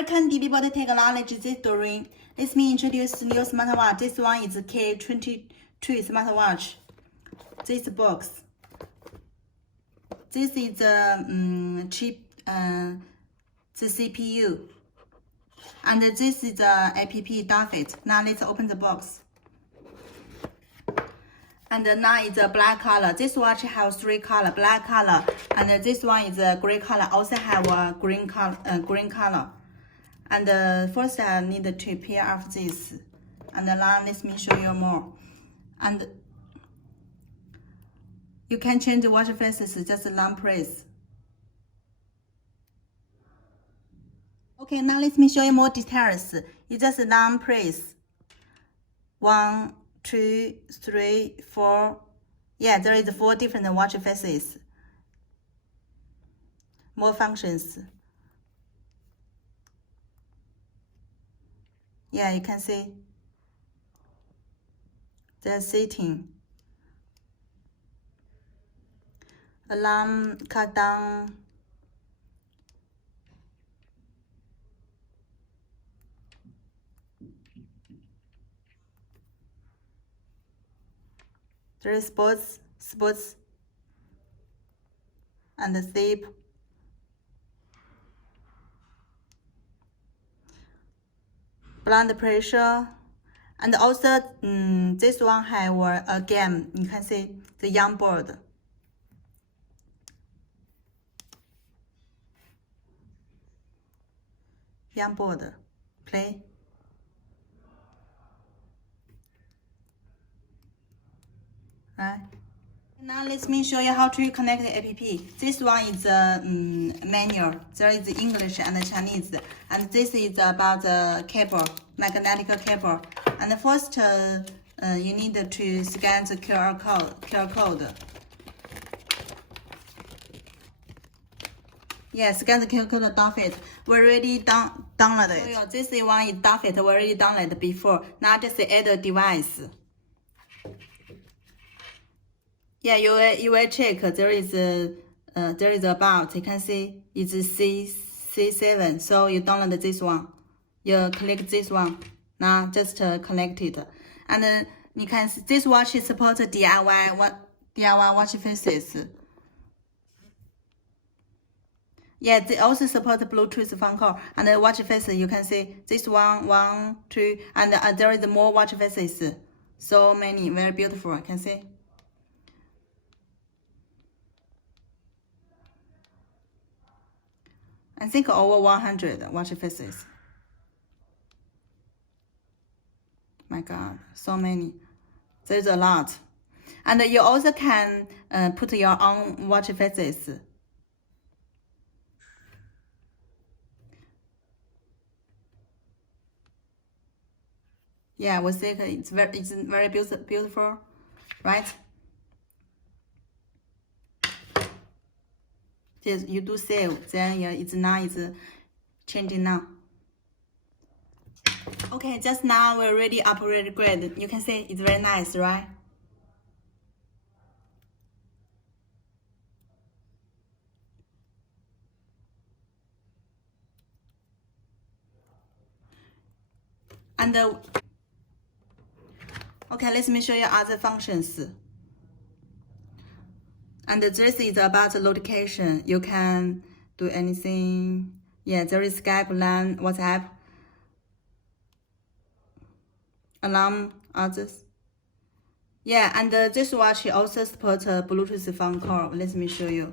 American Delivered Technology this during. Let me introduce new smartwatch. This one is K22 smartwatch. This box. This is the chip, the CPU. And this is the app Duffet. Now let's open the box. And now it's a black color. This watch has 3 color, black color, and this one is a gray color. Also have a green color. And first I need to peel off this. And now let me show you more. And you can change the watch faces, just long press. Okay, now let me show you more details. It's just long press. 1, 2, 3, 4. Yeah, there is 4 different watch faces. More functions. Yeah, you can see the setting. Alarm, countdown. There is sports, and sleep. Blood pressure, and also this one have a game. You can see the young board. Young board, play. Right. Now let me show you how to connect the app. This one is the manual. There is English and Chinese, and this is about the cable, magnetic cable. And first, you need to scan the QR code. Yeah, scan the QR code. Duffet. We already downloaded it. Oh, this one is Duffet. We already downloaded before. Now just add a device. Yeah, you will check. There is about. You can see it's C7. So you download this one. You click this one. Now just connect it. And you can see this watch supports DIY watch faces. Yeah, they also support Bluetooth phone call and the watch faces. You can see this one, 2, and there is more watch faces. So many, very beautiful. I can see. I think over 100 watch faces. My God, so many. There's a lot. And you also can put your own watch faces. Yeah, we think it's very beautiful, right? Yes, you do save, then yeah, it's changing now. Okay, just now we already upgraded grade. You can see it's very nice, right? And okay, let me show you other functions. And this is about the location. You can do anything. Yeah, there is Skype, LAN, WhatsApp, alarm, others. Yeah, and this watch also supports Bluetooth phone call. Let me show you.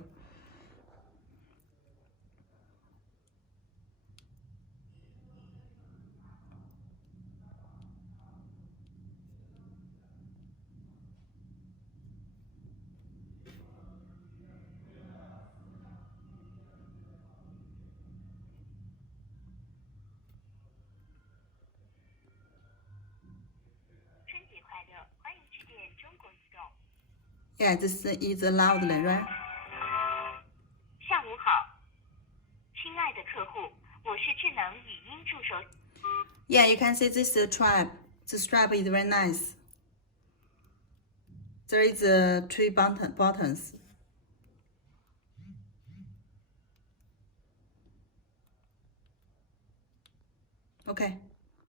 Yeah, this is loudly, right? 下午好，亲爱的客户，我是智能语音助手。Yeah, you can see this strap. The strap is very nice. There is 3 buttons. OK。